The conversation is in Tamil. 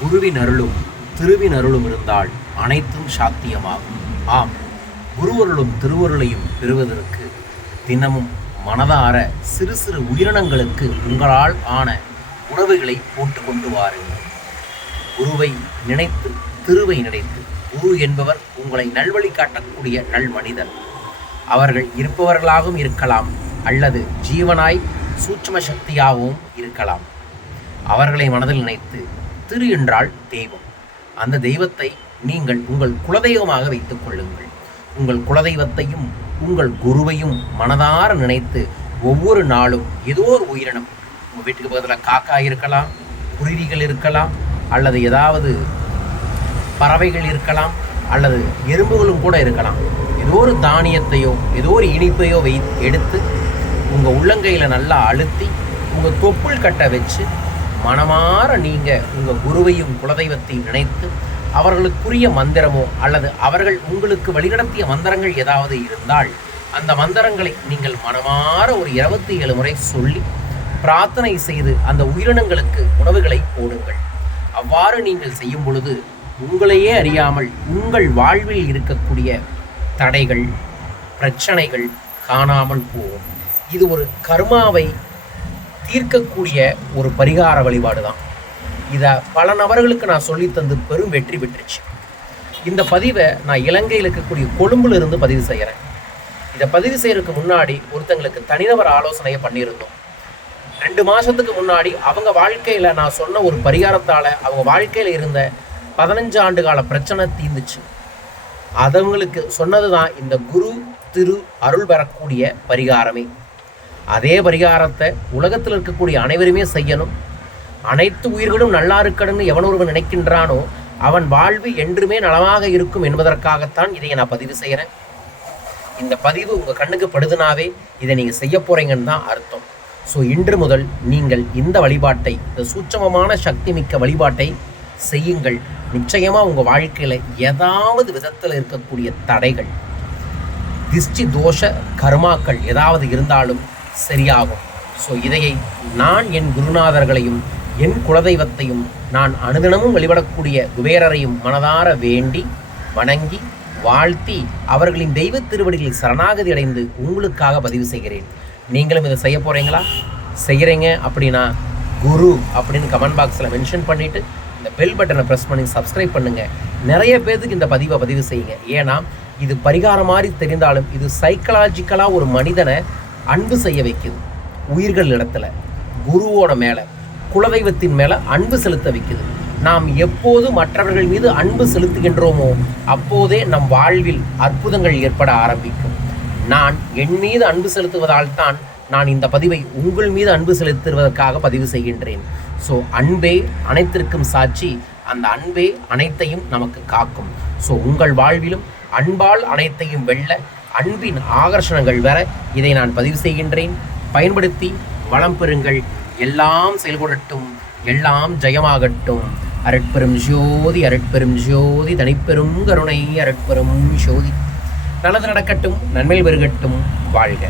குருவின் அருளும் திருவின் அருளும் இருந்தால் அனைத்தும் சாத்தியமாகும். ஆம் குருவருளும் திருவருளையும் பெறுவதற்கு தினமும் மனதார சிறு சிறு உயிரினங்களுக்கு உங்களால் ஆன உணவுகளை போட்டு கொண்டு வாருங்கள். குருவை நினைத்து திருவை நினைத்து குரு என்பவர் உங்களை நல்வழி காட்டக்கூடிய நல் மனிதர். அவர்கள் இருப்பவர்களாகவும் இருக்கலாம் அல்லது ஜீவனாய் சூட்சும சக்தியாகவும் இருக்கலாம். அவர்களை மனதில் நினைத்து திரு என்றால் தெய்வம். அந்த தெய்வத்தை நீங்கள் உங்கள் குலதெய்வமாக வைத்துக் கொள்ளுங்கள். உங்கள் குலதெய்வத்தையும் உங்கள் குருவையும் மனதார நினைத்து ஒவ்வொரு நாளும் ஏதோ ஒரு உயிரினம் உங்கள் வீட்டுக்கு பக்கத்தில் காக்கா இருக்கலாம் குருவிகள் இருக்கலாம் அல்லது ஏதாவது பறவைகள் இருக்கலாம் அல்லது எறும்புகளும் கூட இருக்கலாம். ஏதோ ஒரு தானியத்தையோ ஏதோ ஒரு இனிப்பையோ வை எடுத்து உங்கள் உள்ளங்கையில் நல்லா அழுத்தி உங்கள் தொப்புள் கட்டை வச்சு மனமாற நீங்கள் உங்கள் குருவையும் குலதெய்வத்தையும் நினைத்து அவர்களுக்குரிய மந்திரமோ அல்லது அவர்கள் உங்களுக்கு வழிநடத்திய மந்திரங்கள் ஏதாவது இருந்தால் அந்த மந்திரங்களை நீங்கள் மனமாற ஒரு இருபத்தி ஏழு முறை சொல்லி பிரார்த்தனை செய்து அந்த உயிரினங்களுக்கு உணவுகளை போடுங்கள். அவ்வாறு நீங்கள் செய்யும் பொழுது உங்களையே அறியாமல் உங்கள் வாழ்வில் இருக்கக்கூடிய தடைகள் பிரச்சனைகள் காணாமல் போகும். இது ஒரு கர்மாவை தீர்க்கக்கூடிய ஒரு பரிகார வழிபாடு தான். இதை பல நபர்களுக்கு நான் சொல்லித்தந்து பெரும் வெற்றி பெற்றுச்சு. இந்த பதிவை நான் இலங்கையில் இருக்கக்கூடிய கொழும்புல இருந்து பதிவு செய்கிறேன் இதை பதிவு செய்யறதுக்கு முன்னாடி ஒருத்தங்களுக்கு தனிநபர் ஆலோசனையை பண்ணியிருந்தோம். ரெண்டு மாதத்துக்கு முன்னாடி அவங்க வாழ்க்கையில் நான் சொன்ன ஒரு பரிகாரத்தால் அவங்க வாழ்க்கையில் இருந்த பதினஞ்சு ஆண்டு கால பிரச்சனை தீர்ந்துச்சு. அதவங்களுக்கு சொன்னது தான் இந்த குரு திரு அருள் பெறக்கூடிய பரிகாரமே. அதே பரிகாரத்தை உலகத்தில் இருக்கக்கூடிய அனைவருமே செய்யணும். அனைத்து உயிர்களும் நல்லா இருக்கணும்னு எவன் ஒருவன் நினைக்கின்றானோ அவன் வாழ்வு என்றுமே நலமாக இருக்கும் என்பதற்காகத்தான் இதை நான் பதிவு செய்கிறேன் இந்த பதிவு உங்கள் கண்ணுக்கு படுதுனாவே இதை நீங்கள் செய்ய போகிறீங்கன்னு தான் அர்த்தம். ஸோ இன்று முதல் நீங்கள் இந்த வழிபாட்டை இந்த சூட்சமமான சக்தி மிக்க வழிபாட்டை செய்யுங்கள். நிச்சயமாக உங்கள் வாழ்க்கையில் ஏதாவது விதத்தில் இருக்கக்கூடிய தடைகள் திஷ்டி தோஷ கர்மாக்கள் ஏதாவது இருந்தாலும் சரியாகும். ஸோ இதையை நான் என் குருநாதர்களையும் என் குலதெய்வத்தையும் நான் அனுதினமும் வழிபடக்கூடிய குபேரரையும் மனதார வேண்டி வணங்கி வாழ்த்தி அவர்களின் தெய்வ திருவடிகளில் சரணாகதி அடைந்து உங்களுக்காக பதிவு செய்கிறேன். நீங்களும் இதை செய்ய போகிறீங்களா செய்கிறீங்க அப்படின்னா குரு அப்படின்னு கமெண்ட் பாக்ஸில் மென்ஷன் பண்ணிவிட்டு இந்த பெல் பட்டனை ப்ரெஸ் பண்ணி சப்ஸ்கிரைப் பண்ணுங்கள் நிறைய பேர்த்துக்கு இந்த பதிவை பதிவு செய்யுங்க. ஏன்னா இது பரிகாரம் மாதிரி தெரிந்தாலும் இது சைக்கலாஜிக்கலாக ஒரு மனிதனை அன்பு செய்ய வைக்குது உயிர்கள் இடத்துல குருவோட மேலே குலதெய்வத்தின் மேலே அன்பு செலுத்த வைக்குது. நாம் எப்போது மற்றவர்கள் மீது அன்பு செலுத்துகின்றோமோ அப்போதே நம் வாழ்வில் அற்புதங்கள் ஏற்பட ஆரம்பிக்கும். நான் என் மீது அன்பு செலுத்துவதால் தான் நான் இந்த பதிவை உங்கள் மீது அன்பு செலுத்துவதற்காக பதிவு செய்கின்றேன். ஸோ அன்பே அனைத்திற்கும் சாட்சி. அந்த அன்பே அனைத்தையும் நமக்கு காக்கும். ஸோ உங்கள் வாழ்விலும் அன்பால் அனைத்தையும் வெல்ல அன்பின் ஆகர்ஷணங்கள் வர இதை நான் பதிவு செய்கின்றேன். பயன்படுத்தி வளம் பெறுங்கள். எல்லாம் செயல்படட்டும். எல்லாம் ஜெயமாகட்டும். அரட்பெரும் ஜோதி அரட்பெரும் ஜோதி தனிப்பெரும் கருணை அரட்பெரும் ஜோதி. நல்லது நடக்கட்டும். நன்மை பெருகட்டும். வாழ்க.